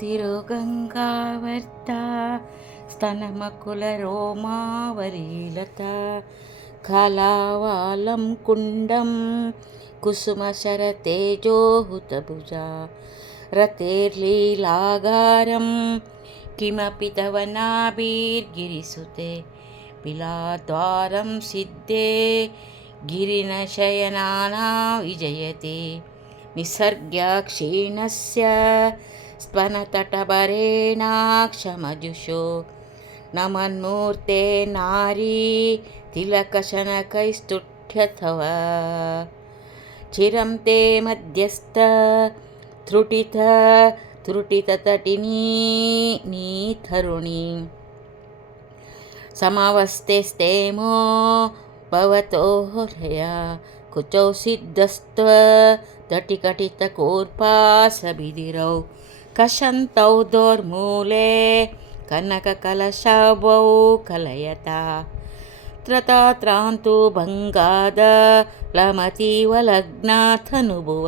तिरुगङ्गावर्ता स्तनमकुलरोमावरीलता खालावालं कुण्डं कुसुमशरतेजोहुतभुजा रतेर्लीलागारं किमपि तव नाभिर्गिरिसुते पिलाद्वारं सिद्धे गिरिनशयनाना विजयते निसर्ग्या क्षीणस्य स्तनतटभरेणाक्षमजुषो नमन्मूर्ते नारी तिलकशनकैस्तुठ्यथव चिरं ते मध्यस्थ त्रुटिततटिनी नीथरुणी समवस्थेस्तेमो भवतो हृया कुचौ सिद्धस्त्वदटिकटितकूर्पासभिधिरौ कषन्तौ दोर्मूले कनककलशाभौ कलयता त्रतात्रान्तु भङ्गादलमतीव लग्नाथनुभुव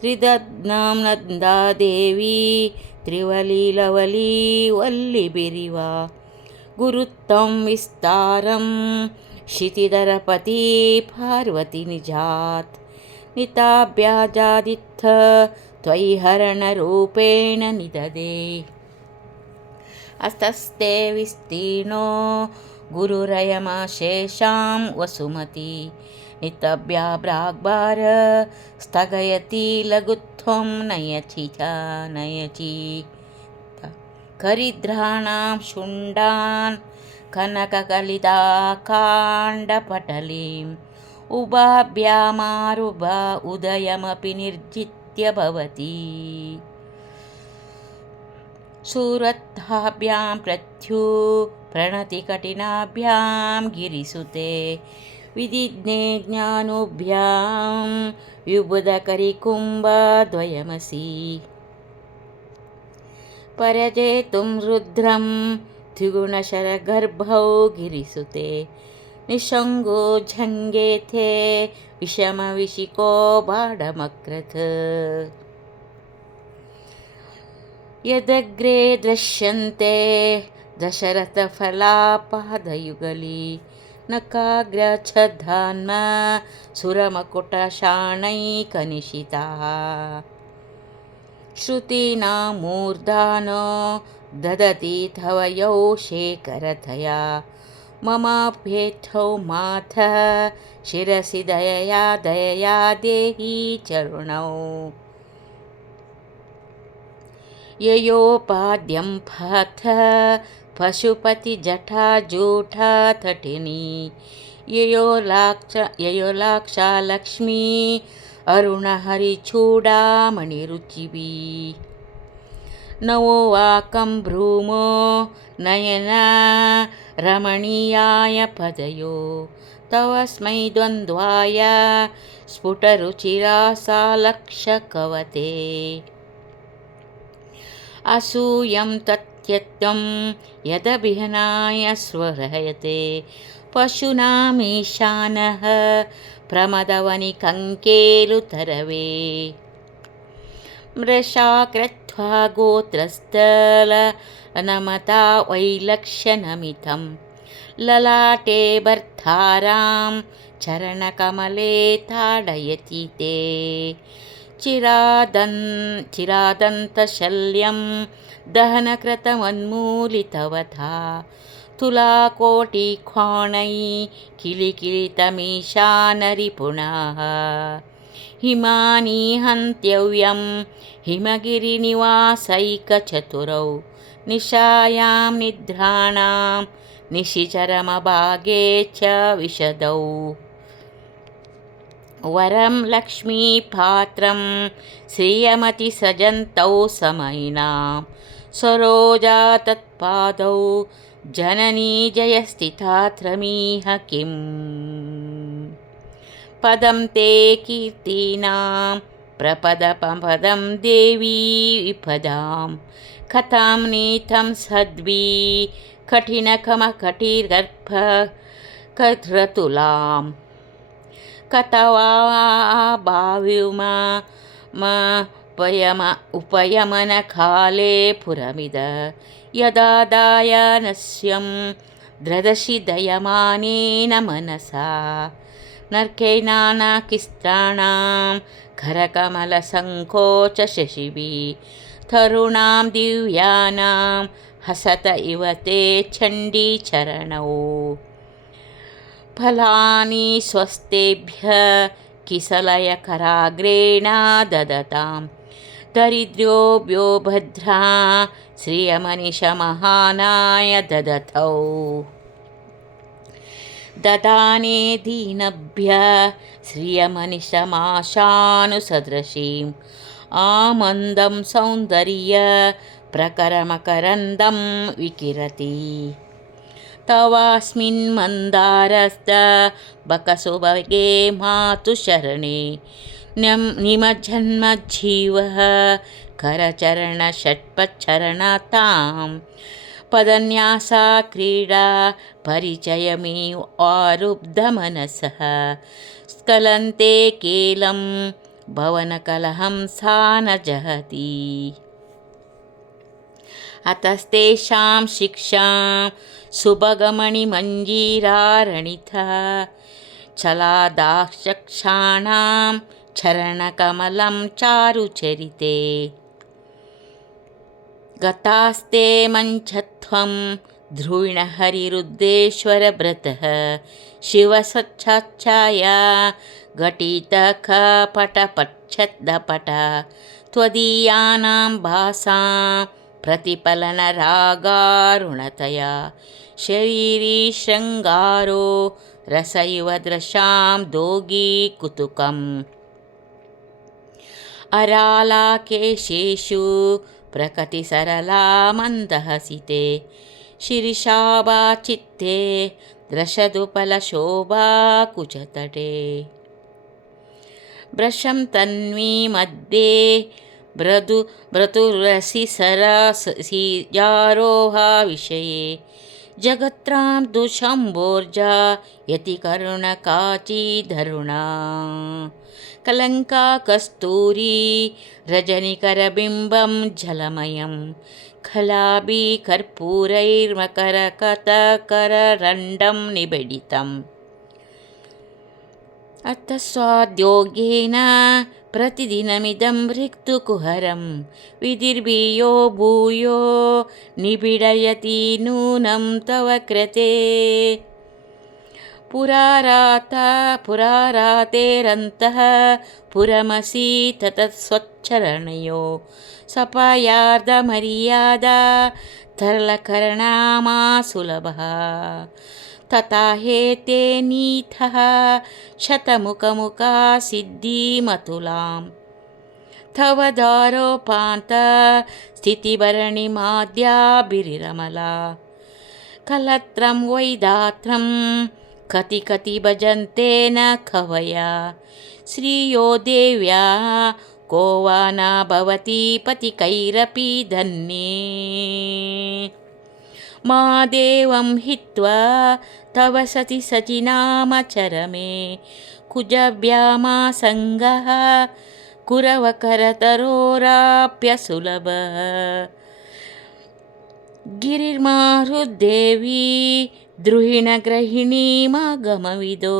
त्रिदध्नां नन्दादेवी त्रिवलीलवली वल्लिभिरिव गुरुत्वं विस्तारं क्षितिधरपति पार्वती निजात् निताभ्याजादित्थ त्वयि हरणरूपेण निददे अस्तस्ते विस्तीर्णो गुरुरयमशेषां वसुमती नितभ्या भ्राग्भार स्थगयति लघुत्वं नयचि करिद्राणां शुण्डान् कनककलिताकाण्डपटलीम् उभाभ्यामारुभ उदयमपि निर्जित्य भवति सुरत्हाभ्यां प्रत्युः प्रणतिकठिनाभ्यां गिरिसुते विदिग्ने ज्ञानोभ्यां विबुधकरिकुम्भद्वयमसि परजेतुं रुद्रं द्विगुणशरगर्भौ गिरिसुते निशङ्गो झङ्गेथे विषमविशिको बाढमक्रथ यदग्रे दृश्यन्ते दशरथफलापादयुगली नकाग्रच्छद्धान्म सुरमकुटशाणैकनिशिताः श्रुतीनां मूर्धानो ददति तव यौ शेखरतया ममाभ्येथौ मातः शिरसि दयया देहि चरुणौ ययोपाद्यं पथ पशुपतिजटाजूटतटिनी ययोलाक्षा लक्ष्मी अरुणहरिचूडामणिरुचिभिः नवो वाकं भ्रूमो नयना रमणीयाय पदयो तवस्मै द्वन्द्वाय स्फुटरुचिरासालक्षकवते असूयं तत्यत्वं यदभिहनाय स्वरयते पशूनामीशानः प्रमदवनिकङ्केलुतरवे मृषा कृत्वा गोत्रस्थलनमता वैलक्ष्यनमितं ललाटे भर्तारां चरणकमले ताडयति ते चिरादन्तशल्यं दहनकृतमन्मूलितवथा तुलाकोटिख्वाणै किलिकिलितमीशानरिपुणः हिमानि हन्त्यव्यं हिमगिरिनिवासैकचतुरौ निशायां निद्राणां निशिचरमभागे च विशदौ वरं लक्ष्मीपात्रं श्रियमतिसजन्तौ समयिनां सरोजा तत्पादौ जननी जयस्थितात्रमीह किम् पदं ते कीर्तीनां प्रपदपदं देवी विपदां कथां नीतं सद्वी कठिनकमकटिर्गर्भकत्रतुलां कथवा भाव्युमा उपयमनकाले पुरमिद यदादाय नस्यं द्रदशि दयमानेन मनसा नर्कैनानाकिस्त्राणां करकमलसङ्कोचशशिभिः तरुणां दिव्यानां हसत इव ते चण्डीचरणौ फलानि स्वस्तेभ्यः किसलयकराग्रेण ददतां दरिद्रोभ्यो भद्रा श्रियमनिशमहानाय ददतौ ददाने दीनभ्यः श्रियमनिशमाशानुसदृशीम् आमन्दं सौन्दर्य प्रकरमकरन्दं विकिरति तवास्मिन् मन्दारस्त बकसुभगे मातुशरणे निमज्जन्मज्जीवः करचरणषट्पचरणतां पदन्यासा क्रीडा परिचयमे आरुब्धमनसः स्खलन्ते केलं भवनकलहं सा न जहति अतस्तेषां शिक्षां सुभगमणिमञ्जीरारणितः चलादाक्षक्षाणां चरणकमलं चारुचरिते गतास्ते मञ्चत्वं ध्रुविणहरिरुद्रेश्वरव्रतः शिवसच्छाया घटितकपटपच्छद्दपट त्वदीयानां भासां प्रतिफलनरागारुणतया शरीरी शृङ्गारो रस इव दृशां दोगी कुतुकम् अरालाकेशेषु प्रकृतिसरला मन्दहसिते शिरिशाभाचित्ते द्रशदुपलशोभा कुचतटे भ्रशं तन्वी मध्ये भ्रतुरसि सरसिजारोहा विषये जगत्रां दुशम्भोर्जा यतिकरुणकाचिधरुणा कलङ्का कस्तूरी रजनिकरबिम्बं जलमयं खलाभिकर्पूरैर्मकरकतकररण्डं निबडितम् अर्थस्वाद्योगेन प्रतिदिनमिदं ऋक्तुकुहरं विधिर्भियो भूयो निबिडयति नूनं तव कृते पुरारातेरन्तः पुरमसि ततस्वच्चरणयो सपायार्धमर्यादा तरलकरणामा सुलभः तथा हेते नीथः शतमुखमुखा सिद्धिमतुलां तव दारोपान्त स्थितिभरणिमाद्याभिरमला कलत्रं वैदात्रं कति कति भजन्ते न कवया श्रियो देव्या को वा न भवति पतिकैरपि धन्ये मादेवं हित्वा तव सति सचिनामचरमे कुजभ्यामासङ्गः कुरवकरतरोराप्यसुलभ गिरिर्मारुद्देवी द्रुहिणग्रहिणीमागमविदो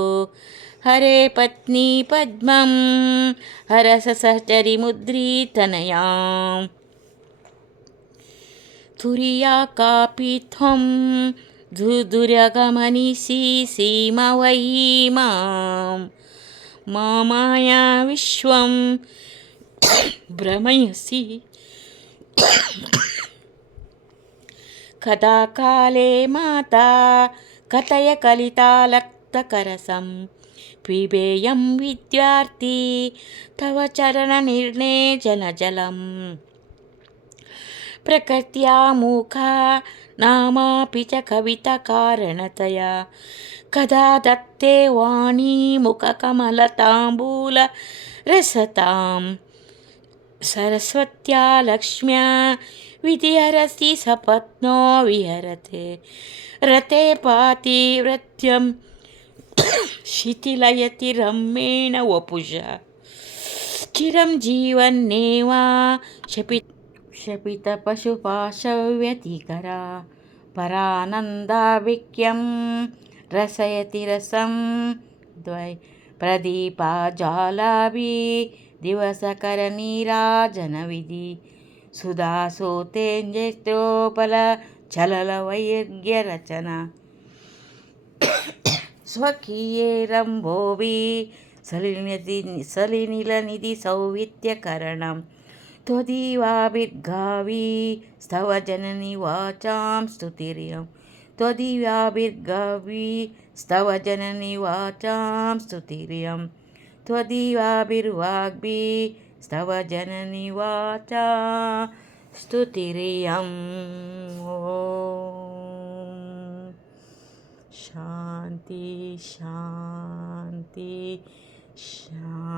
हरे पत्नी पद्मं हरससचरिमुद्रितनयाम् तुर्या कापि त्वं दुर्गमनिसि सीमवयी माया विश्वं भ्रमयसि कदा काले माता कथय कलितालक्तकरसं पिबेयं विद्यार्थी तव चरणनिर्णेजनजलम् प्रकृत्या मूका नामापि च कविताकारणतया कदा दत्ते वाणी मुखकमलताम्बूलरसतां सरस्वत्या लक्ष्म्या विधिहरसि सपत्नो विहरते रते पातिव्रत्यं शिथिलयति रम्येण वपुषा चिरं जीवन्नेव शपितपशुपाशव्यतिकरा परानन्दाभिक्यं रसयति रसं द्वै प्रदीपाज्वालाभिः दिवसकरनीराजनविधि सुधासोतेञ्जस्त्रोपलचललवैर्ग्यरचना स्वकीयैरम्भोभिः सलिनिलनिधिसौवित्यकरणं त्वदीवाभिर्गाभिस्तव जननि वाचां स्तुतिर्यं त्वदीवाभिर्गाभिस्तव जननि वाचां स्तुतिर्यं त्वदीवाभिर्वाग्भिस्तव जननि वाचा स्तुतिर्यम् ॐ शान्ति शान्ति शान्तिः।